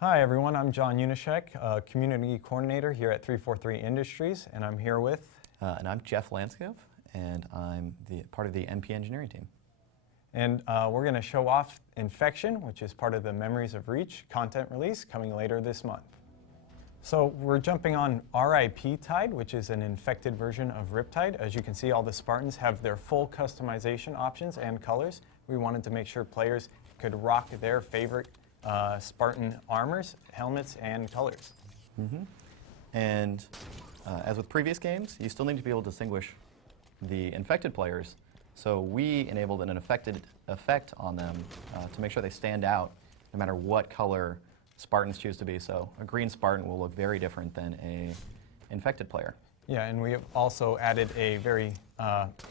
Hi everyone, I'm John Unishek, Community Coordinator here at 343 Industries, and I'm here with... and I'm Jeff Lanskov, and I'm part of the MP engineering team. And we're going to show off Infección, which is part of the Memories of Reach content release coming later this month. So we're jumping on RIP Tide, which is an infected version of Riptide. As you can see, all the Spartans have their full customization options and colors. We wanted to make sure players could rock their favorite Spartan armors, helmets, and colors. And as with previous games, you still need to be able to distinguish the infected players. So we enabled an affected effect on them to make sure they stand out no matter what color Spartans choose to be. So a green Spartan will look very different than a infected player. Yeah, and we have also added a very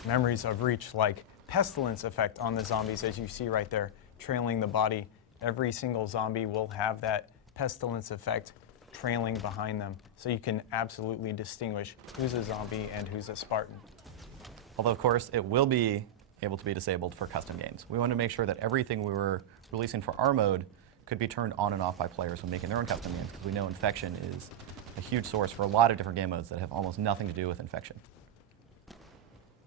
Memories of Reach-like pestilence effect on the zombies, as you see right there, trailing the body. Every single zombie will have that pestilence effect trailing behind them, so you can absolutely distinguish who's a zombie and who's a Spartan. Although, of course, it will be able to be disabled for custom games. We wanted to make sure that everything we were releasing for our mode could be turned on and off by players when making their own custom games, because we know Infección is a huge source for a lot of different game modes that have almost nothing to do with Infección.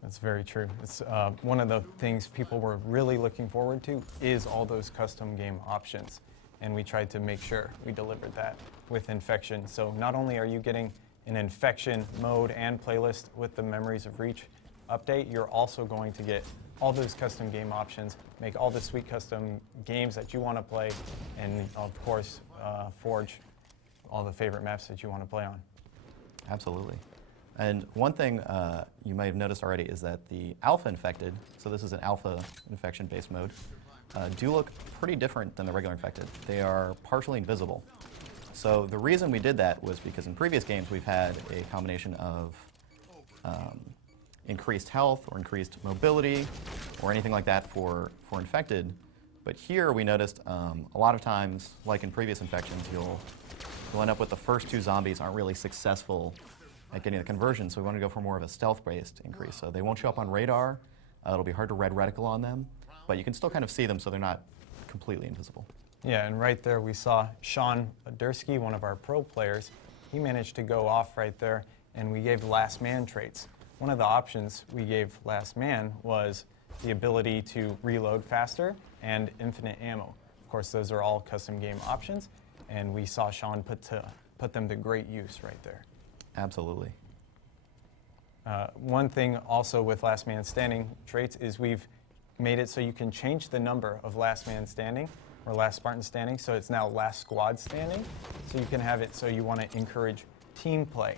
That's very true. It's one of the things people were really looking forward to is all those custom game options. And we tried to make sure we delivered that with Infección. So not only are you getting an Infección mode and playlist with the Memories of Reach update, you're also going to get all those custom game options, make all the sweet custom games that you want to play, and of course, forge all the favorite maps that you want to play on. Absolutely. And one thing you might have noticed already is that the alpha infected, so this is an alpha Infección-based mode, do look pretty different than the regular infected. They are partially invisible. So the reason we did that was because in previous games we've had a combination of increased health or increased mobility or anything like that for infected. But here we noticed a lot of times, like in previous Infections, you'll end up with the first two zombies aren't really successful at getting the conversion, so we want to go for more of a stealth-based increase. So they won't show up on radar, it'll be hard to red reticle on them, but you can still kind of see them so they're not completely invisible. Yeah, and right there we saw Sean Dursky, one of our pro players. He managed to go off right there, and we gave last man traits. One of the options we gave last man was the ability to reload faster and infinite ammo. Of course, those are all custom game options, and we saw Sean put them to great use right there. Absolutely. One thing also with last man standing traits is we've made it so you can change the number of last man standing or last Spartan standing, so it's now last squad standing. So you can have it so you want to encourage team play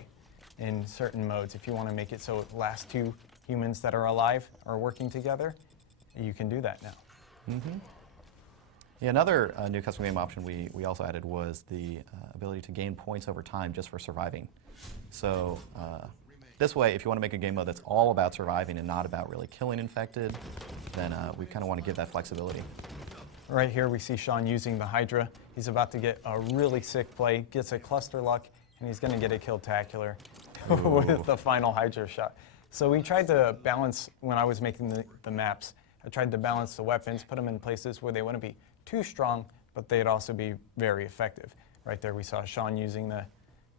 in certain modes. If you want to make it so last two humans that are alive are working together, you can do that now. Yeah, another new custom game option we also added was the ability to gain points over time just for surviving. So this way, if you want to make a game mode that's all about surviving and not about really killing infected, then we kind of want to give that flexibility. Right here we see Sean using the Hydra. He's about to get a really sick play, gets a cluster luck, and he's going to get a kill-tacular with the final Hydra shot. So we tried to balance, when I was making the maps, I tried to balance the weapons, put them in places where they wouldn't be too strong, but they'd also be very effective. Right there we saw Sean using the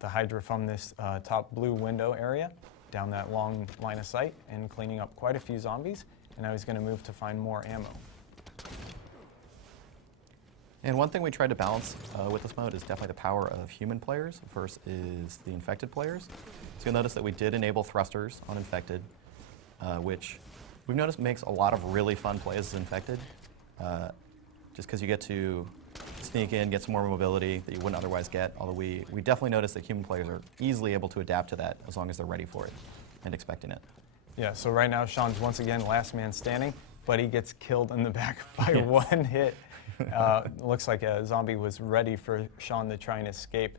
Hydra from this top blue window area down that long line of sight and cleaning up quite a few zombies, and now he's going to move to find more ammo. And one thing we tried to balance with this mode is definitely the power of human players versus the infected players. So you'll notice that we did enable thrusters on infected, which we've noticed makes a lot of really fun plays as infected, just because you get to sneak in, get some more mobility that you wouldn't otherwise get, although we definitely noticed that human players are easily able to adapt to that as long as they're ready for it and expecting it. Yeah, so right now Sean's once again last man standing, but he gets killed in the back by one hit. Looks like a zombie was ready for Sean to try and escape.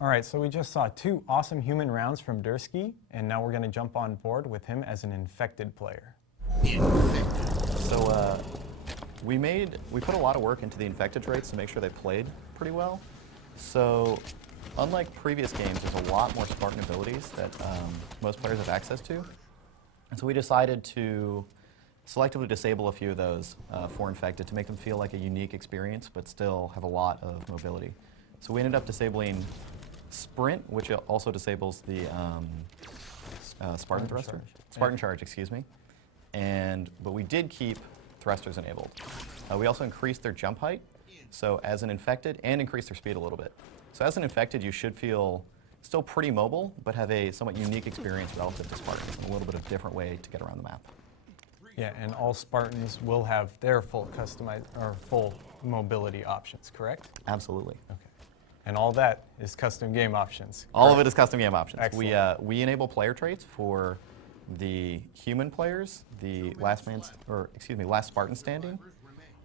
All right, so we just saw two awesome human rounds from Dursky, and now we're going to jump on board with him as an infected player. So we put a lot of work into the infected traits to make sure they played pretty well. So unlike previous games, there's a lot more Spartan abilities that most players have access to. And so we decided to selectively disable a few of those for infected to make them feel like a unique experience, but still have a lot of mobility. So we ended up disabling Sprint, which also disables the Spartan Thruster. Spartan Charge, excuse me. But we did keep thrusters enabled. We also increased their jump height, so as an infected, and increased their speed a little bit. So as an infected, you should feel still pretty mobile, but have a somewhat unique experience relative to Spartans, and a little bit of a different way to get around the map. Yeah, and all Spartans will have their full customized or full mobility options, correct? Absolutely. Okay. And all that is custom game options. All of it is custom game options. Excellent. We enable player traits for the human players, the last Spartan standing,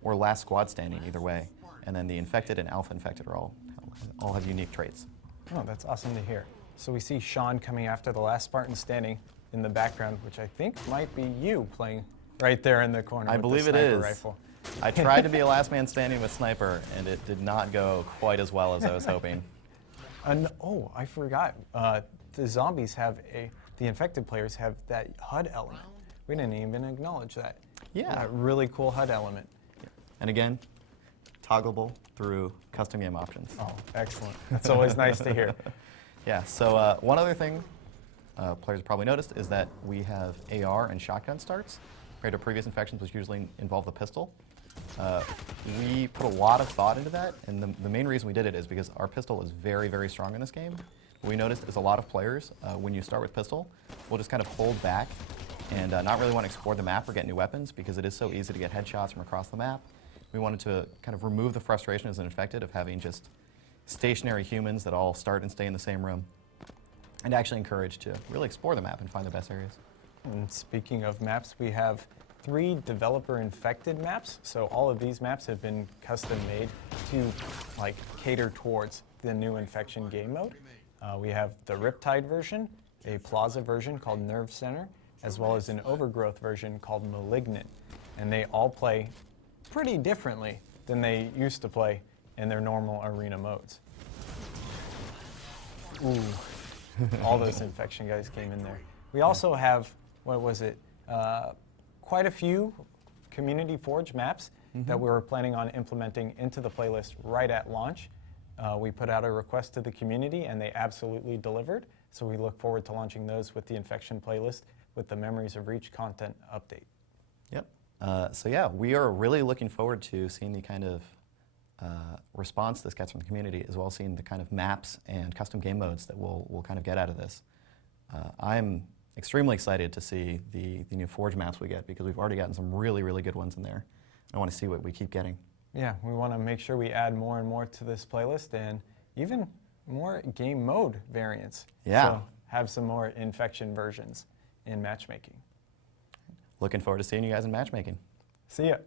or last squad standing, either way. And then the infected and alpha infected are all have unique traits. Oh, that's awesome to hear. So we see Sean coming after the last Spartan standing in the background, which I think might be you playing right there in the corner. I with believe the it sniper is. Rifle. I tried to be a last man standing with sniper, and it did not go quite as well as I was hoping. And oh, I forgot. The zombies have the infected players have that HUD element. We didn't even acknowledge that. Yeah. That really cool HUD element. And again, toggleable through custom game options. Oh, excellent. That's always nice to hear. Yeah, so one other thing players have probably noticed is that we have AR and shotgun starts. Compared to previous infections, which usually involve the pistol. We put a lot of thought into that, and the main reason we did it is because our pistol is very, very strong in this game. What we noticed is a lot of players, when you start with pistol, will just kind of hold back and not really want to explore the map or get new weapons because it is so easy to get headshots from across the map. We wanted to kind of remove the frustration as an infected of having just stationary humans that all start and stay in the same room, and actually encourage to really explore the map and find the best areas. And speaking of maps, we have 3 developer-infected maps. So all of these maps have been custom-made to cater towards the new Infection game mode. We have the Riptide version, a Plaza version called Nerve Center, as well as an Overgrowth version called Malignant. And they all play pretty differently than they used to play in their normal arena modes. Ooh, all those Infection guys came in there. We also have, quite a few Community Forge maps that we were planning on implementing into the playlist right at launch. We put out a request to the community and they absolutely delivered. So we look forward to launching those with the Infection playlist with the Memories of Reach content update. Yep. So yeah, we are really looking forward to seeing the kind of response this gets from the community, as well as seeing the kind of maps and custom game modes that we'll kind of get out of this. I'm extremely excited to see the new Forge maps we get because we've already gotten some really, really good ones in there. I want to see what we keep getting. Yeah, we want to make sure we add more and more to this playlist and even more game mode variants. Yeah. So have some more Infection versions in matchmaking. Looking forward to seeing you guys in matchmaking. See ya.